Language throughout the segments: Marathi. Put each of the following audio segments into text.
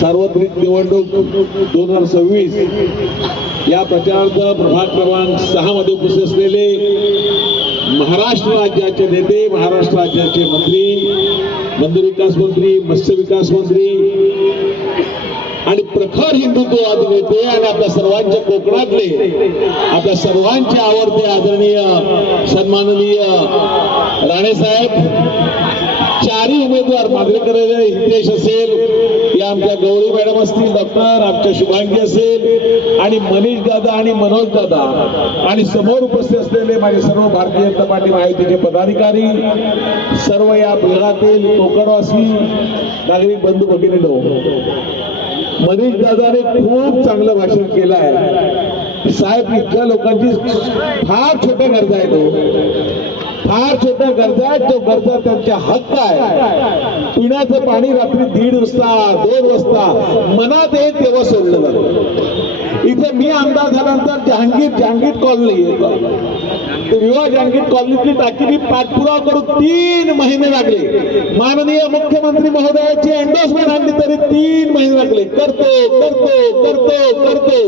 सार्वत्रिक निवडणूक 2026 या प्रचारार्थ प्रभाग क्रमांक 6 मध्ये उपस्थित असलेले महाराष्ट्र राज्याचे नेते, महाराष्ट्र राज्याचे मंत्री, मंदिर विकास मंत्री, मत्स्य विकास मंत्री आणि प्रखर हिंदुत्ववादी नेते आणि आपल्या सर्वांच्या कोकणातले, आपल्या सर्वांचे आवडते आदरणीय सन्माननीय राणे साहेब, चारही उमेदवार मांजरेकर हितेश असेल, या आमच्या गौरी मॅडम असतील, डॉक्टर आमच्या शुभांगी असेल आणि मनीष दादा आणि मनोज दादा आणि समोर उपस्थित असलेले माझे सर्व भारतीय जनता पार्टी महायुतीचे पदाधिकारी, सर्व या भागातील कोकणवासी नागरिक बंधू भगिनींनो, मनीष दादाने खूप चांगलं भाषण केलं आहे. साहेब, इतक्या लोकांची फार छोट्या गरजा आहेत, फार छोट्या गरजा, जो गरजा त्यांच्या हक्क आहे. पिण्याचं पाणी रात्री 1:30 वाजता 2 वाजता मनात येईल तेव्हा सोडलं जातं. इथे मी आमदार झाल्यानंतर जहांगीर कॉलनी विवाह जहांगीर कॉलनीतली टाकी मी पाठपुरावा करून 3 महिने लागले. माननीय मुख्यमंत्री महोदयाची एंडोर्समेंट आणली तरी 3 महिने लागले. करतो करतो करतो करतो,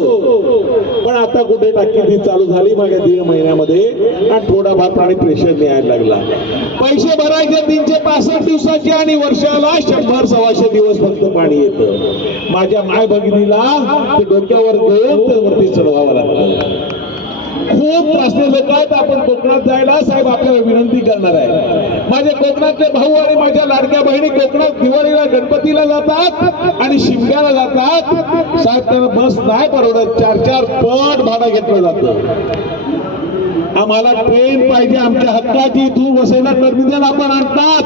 पण आता कुठे टाकी ती चालू झाली मागे 1.5 महिन्यामध्ये आणि थोडाफार पाणी प्रेशर यायला लागला. पैसे भरायचे 365 दिवसाचे आणि वर्षाला 100-125 दिवस फक्त पाणी येतं. माझ्या माय भगिनीला ते डोक्यावर घेऊन ते वरती चढवावं लागतं. खूप त्रासले लोक आहेत. आपण कोकणात जायला साहेब आपल्याला विनंती करणार आहे. माझे कोकणातले भाऊ आणि माझ्या लाडक्या बहिणी कोकणात दिवाळीला गणपतीला जातात आणि शिमग्याला जातात. साहेब, त्यांना बस नाही परवडत, 4-4 पट भाडं घेतलं जातं. आम्हाला ट्रेन पाहिजे, आमच्या हक्काची. इथून वसईला टर्मिनल आपण आणतात,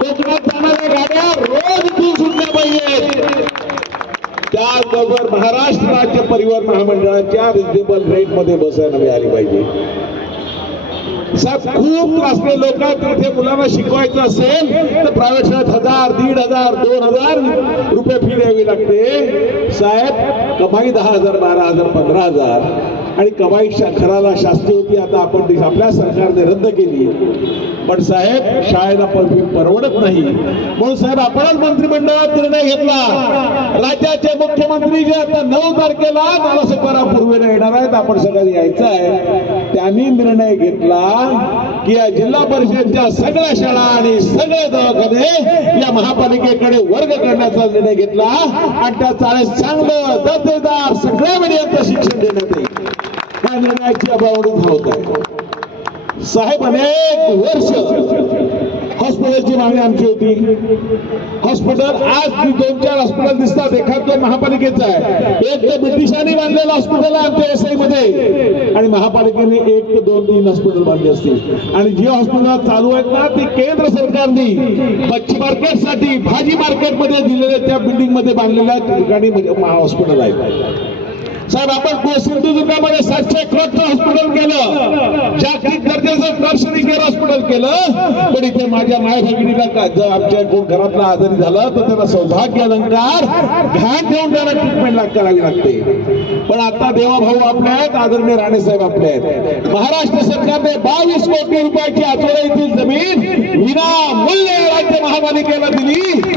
कोकणात जाणाऱ्या गाड्या रोज इथून सुटल्या पाहिजेत. त्याचबरोबर महाराष्ट्र राज्य परिवहन महामंडळाच्या रिजनेबल रेट मध्ये बसायला मिळाली पाहिजे. साहेब, खूप त्रासले लोक आहेत. तिथे मुलांना शिकवायचं असेल तर प्रायव्हेट शाळेत 1000, 1500, 2000 रुपये फी द्यावी लागते. साहेब, कमाई 10,000, 12,000, 15,000 आणि कमाई खराला शास्ती होती. आता आपण आपल्या सरकारने रद्द केली, पण साहेब शाळेला परवडत नाही. म्हणून साहेब आपणच मंत्रिमंडळात निर्णय घेतला. राज्याचे मुख्यमंत्री जे आता 9 तारखेला नालासोपारा पूर्वेला येणार आहेत, आपण सगळ्यांनी यायचं आहे. त्यांनी निर्णय घेतला की या जिल्हा परिषदेच्या सगळ्या शाळा आणि सगळे दवाखाने या महापालिकेकडे वर्ग करण्याचा निर्णय घेतला आणि त्या चाळीस चांगलं दर्जेदार सगळ्या मीडियमचं शिक्षण देण्यात येईल. या निर्णयाची अंमलबजावणी होत आहे. साहेब, अनेक वर्ष हॉस्पिटलची मागणी आमची होती. हॉस्पिटल आज 2-4 हॉस्पिटल दिसतात. एखादं महापालिकेचं आहे, एक तर ब्रिटिशांनी बांधलेलं हॉस्पिटल आहे आमच्या एसआई मध्ये आणि महापालिकेने 1 ते 2-3 हॉस्पिटल बांधले असतील. आणि जे हॉस्पिटल चालू आहेत ना, ते केंद्र सरकारने मच्छी मार्केटसाठी भाजी मार्केटमध्ये दिलेल्या त्या बिल्डिंग मध्ये बांधलेल्या ठिकाणी हॉस्पिटल आहेत. साहेब, आपण सिंधुदुर्गामध्ये 700 करोडचं हॉस्पिटल केलं, जागतिक दर्जाचं टर्शरी केअर हॉस्पिटल केलं. पण इथे माझ्या माय भगिनीला जर आमच्या कोण घरातला आजारी झालं तर त्याला सौभाग्य अलंकार घाण ठेवून त्याला ट्रीटमेंट करावी लागते. पण आता देवाभाऊ आपले आहेत, आदरणीय राणे साहेब आपले आहेत. महाराष्ट्र सरकारने 22 कोटी रुपयाची आचोरा येथील जमीन विनामूल्य राज्य महापालिकेला दिली.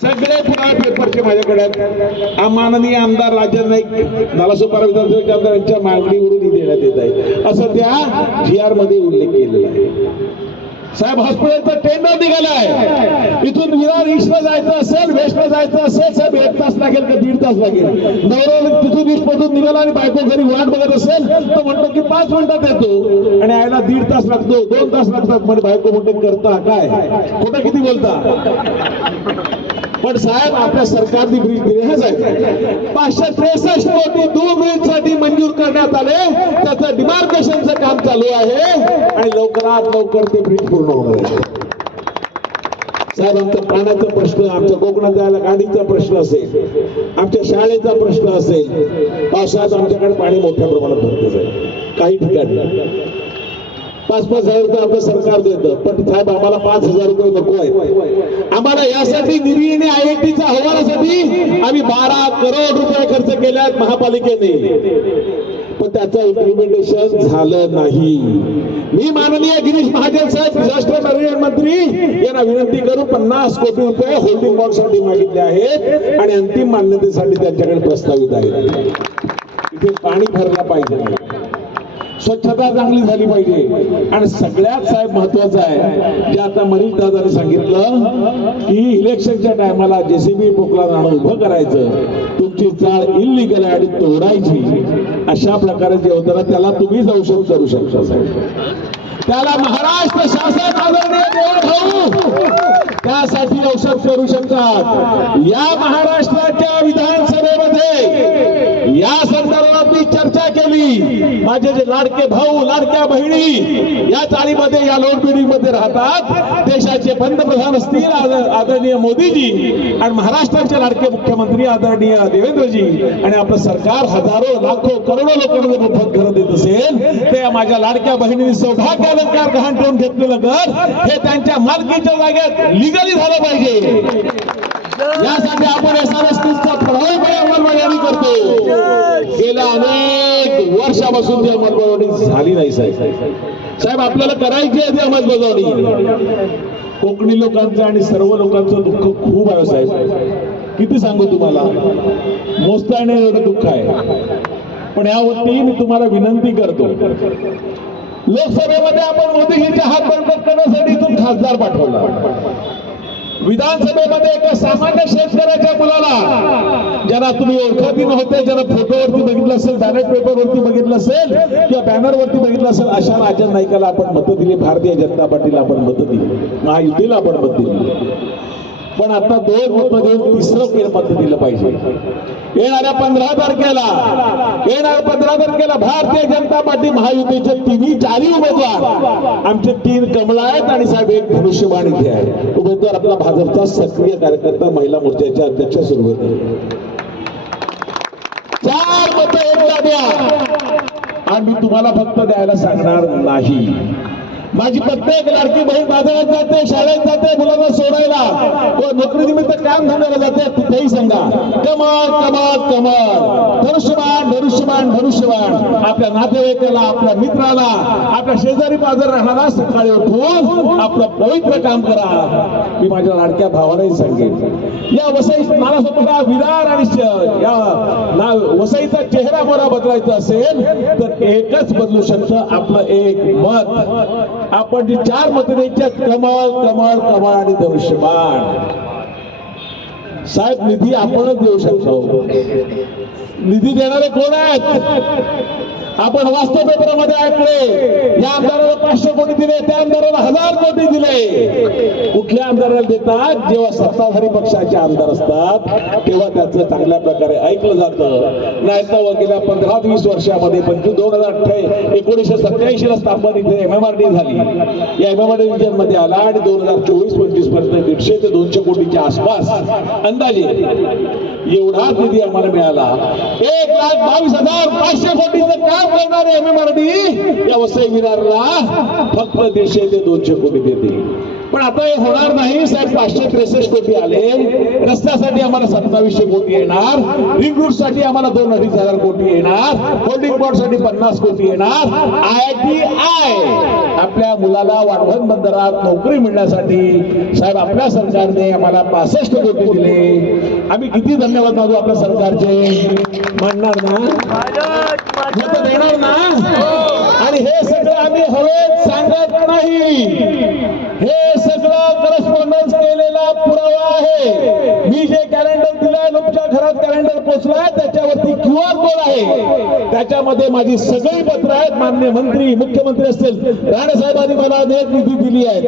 सगळे पुरावे पेपरचे माझ्याकडे आहेत. माननीय आमदार राजन नाईक, नालासोपारा विधानसभेचे आमदार यांच्या मागणीवरून देण्यात येत आहे, असं त्या GR मध्ये उल्लेख केलेला आहे. साहेब, हॉस्पिटलचं टेंडर निघालं आहे. इथून विरार ईस्टला जायचं असेल, वेस्टला जायचं असेल, साहेब 1 तास लागेल का 1.5 तास लागेल. नवरा तिथून ईस्टमधून निघाला आणि बायको घरी वाट बघत असेल तर म्हणतो की 5 मिनिटात येतो आणि यायला 1.5 तास लागतो, 2 तास लागतात. म्हणजे बायको म्हणतो करता काय, खोटं किती बोलता. पण साहेब, आपल्या सरकारने ब्रिज दिलेच आहे. 563 कोटी 2 ब्रिजसाठी मंजूर करण्यात आले. त्याचं डिमार्केशनचं काम चालू आहे आणि लवकरात लवकर ते ब्रिज पूर्ण होणार आहे. साहेब, आमचा पाण्याचा प्रश्न, आमच्या कोकणात जायला गाडीचा प्रश्न असेल, आमच्या शाळेचा प्रश्न असेल, पावसाळ्यात आमच्याकडे पाणी मोठ्या प्रमाणात भरते जाईल. काही ठिकाणी 5-5 हजार रुपये आपलं सरकार देतं, पण साहेब आम्हाला 5,000 रुपये नको आहेत. आम्हाला यासाठी निरी आणि IITच्या अहवालासाठी आम्ही 12 करोड रुपये खर्च केले आहेत महापालिकेने. पण त्याचं इम्प्लिमेंटेशन झालं नाही. मी माननीय गिरीश महाजन साहेब राष्ट्रीय पर्यटन मंत्री यांना विनंती करून 50 कोटी रुपये होल्डिंग बॉन्डसाठी मागितले आहेत आणि अंतिम मान्यतेसाठी त्यांच्याकडे प्रस्तावित आहेत. इथे पाणी भरलं पाहिजे, स्वच्छता चांगली झाली पाहिजे आणि सगळ्यात साहेब महत्वाचं आहे जे आता मनीष दादाने सांगितलं की इलेक्शनच्या टायमाला जेसीबी पोकला जाणं उभं करायचं, तुमची चाळ इल्लीगल आहे आणि तोडायची, अशा प्रकारे जे होतं ना त्याला तुम्हीच औषध करू शकता साहेब. त्याला महाराष्ट्र शासन आदरणीय देवभाऊ त्यासाठी औषध करू शकतात. या महाराष्ट्राच्या विधानसभेमध्ये या संदर्भात मी चर्चा केली. माझे जे लाडके भाऊ लाडक्या बहिणी या चाळीमध्ये या लोड बिल्डिंग मध्ये राहतात, देशाचे पंतप्रधान असतील आदरणीय मोदीजी आणि महाराष्ट्राचे लाडके मुख्यमंत्री आदरणीय देवेंद्रजी आणि आपलं सरकार हजारो लाखो करोडो लोकांना मोफत घरं देत असेल, ते माझ्या लाडक्या बहिणींनी सौभाग्य अलंकार गहाण ठेवून घेतलेलं घर हे त्यांच्या मालकीच्या जागेत लिगली झालं पाहिजे. यासाठी आपण एसआरएसटीचा प्रभावीपणे अंमलबजावणी करतो. गेल्या अनेक वर्षापासून ती अंमलबजावणी झाली नाही साहेब. आपल्याला करायची आहे ती अंमलबजावणी. कोकणी लोकांचं आणि सर्व लोकांचं दुःख खूप आहे साहेब. किती सांगू तुम्हाला, मोजता येणं एवढं दुःख आहे. पण यावरती मी तुम्हाला विनंती करतो, लोकसभेमध्ये आपण मोदीजींच्या हात बळकट करण्यासाठी इथून खासदार पाठवला, विधानसभेमध्ये एका सामान्य शेतकऱ्याच्या मुलाला ज्यांना तुम्ही ओळखतही नव्हते, ज्यांना फोटोवरती बघितलं असेल, बॅलेट पेपरवरती बघितलं असेल किंवा बॅनरवरती बघितलं असेल, अशा राजन नाईकाला आपण मतं दिली, भारतीय जनता पार्टीला आपण मतं दिली, महायुतीला आपण मतं दिली. पण आता 2 मतं देऊन 3रं मत दिलं पाहिजे. येणाऱ्या 15 तारखेला भारतीय जनता पार्टी महायुतीचे 4ही उमेदवार आमचे 3 कमळ आहेत आणि साहेब 1 धनुष्यबाण इथे आहे. उमेदवार आपला भाजपचा सक्रिय कार्यकर्ता महिला मोर्चाच्या अध्यक्ष सुरुवात 4 मतं एकदा द्या आणि मी तुम्हाला फक्त द्यायला सांगणार नाही. माझी प्रत्येक लाडकी बहीण बाजारात जाते, शाळेत जाते, मुलांना सोडायला, नोकरी निमित्त काम धंद्याला जाते, तिथेही सांगा कमळ कमळ कमळ, धनुष्यबाण धनुष्यबाण धनुष्यबाण. आपल्या नातेवाईकाला, आपल्या मित्राला, आपल्या शेजारी पाजार राहणारा सकाळी उठून आपलं पवित्र काम करा. मी माझ्या लाडक्या भावालाही सांगेन, या वसई मला स्वतःला विरार आणि या वसईचा चेहरा मला बदलायचा असेल तर एकच बदलू शकतं, आपलं एक मत. आपण जी 4 मतं द्यायची, कमळ कमळ कमळ आणि धनुष्यबाण. साहेब निधी आपणच देऊ शकतो. निधी देणारे कोण आहेत? आपण वास्तव पेपरामध्ये ऐकले, या आमदाराला 500 कोटी दिले, त्या आमदाराला 1000 कोटी दिले. कुठल्या आमदाराला देतात? जेव्हा सत्ताधारी पक्षाचे आमदार असतात तेव्हा त्याचं चांगल्या प्रकारे ऐकलं जातं. नाहीतर गेल्या 15-20 वर्षामध्ये 1987 ला स्थापन इथे MMRD झाली. या MMRD मध्ये आला आणि 2024-25 पर्यंत 150 ते 200 कोटीच्या आसपास अंदाजे एवढा निधी आम्हाला मिळाला. 1,22,500 कोटीचं काम करणारे MMRD या वसई विरारला फक्त 150 ते 200 कोटी देते. पण आता हे होणार नाही साहेब. 563 कोटी आले, रस्त्यासाठी आम्हाला 2700 कोटी येणार, रिंग रोड साठी आम्हाला 2,500 कोटी येणार, होल्डिंग बॉन्ड साठी 50 कोटी येणार. IITI आपल्या मुलाला वाढवण बंदरात नोकरी मिळण्यासाठी साहेब आपल्या सरकारने आम्हाला 65 कोटी दिले. आम्ही किती धन्यवाद मानू आपल्या सरकारचे. म्हणणार ना, मत देणार ना. आणि हे सगळं आम्ही हवेत सांगत नाही, हे सगळं करस्पॉन्डन्स केलेला पुरावा आहे. मी जे कॅलेंडर दिलंय, तुमच्या घरात कॅलेंडर पोहोचलाय, त्याच्यावरती QR कोड आहे, त्याच्यामध्ये माझी सगळी पत्र आहेत. माननीय मंत्री, मुख्यमंत्री असतील, राणे साहेबांनी मला अनेक निधी दिली आहे.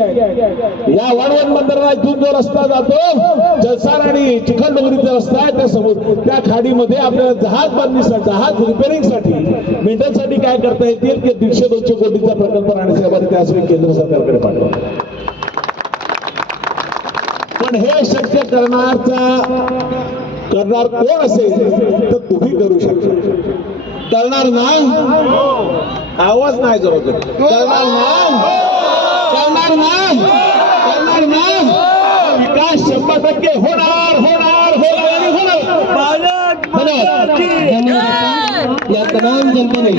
या वाढवण बंदराला इथून जो रस्ता जातो, जलसार आणि चिखलडोंगरीचा रस्ता आहे, त्या खाडीमध्ये आपल्याला जहाज बांधणीसाठी, जहाज रिपेअरिंगसाठी, मेंटेनन्ससाठी काय करता येतील की 150-200 कोटीचा प्रकल्प राणे साहेबांनी त्यासाठी केंद्र सरकारकडे पाठवला. पण हे शक्य करणार कोण असेल तर तुम्ही करू शकता. करणार ना? आवाज नाही जोर करणार ना? करणार ना? करणार ना? विकास 100% होणार होणार होणार आणि होणार. धन्यवाद. धन्यवाद. या तमाम जनतेने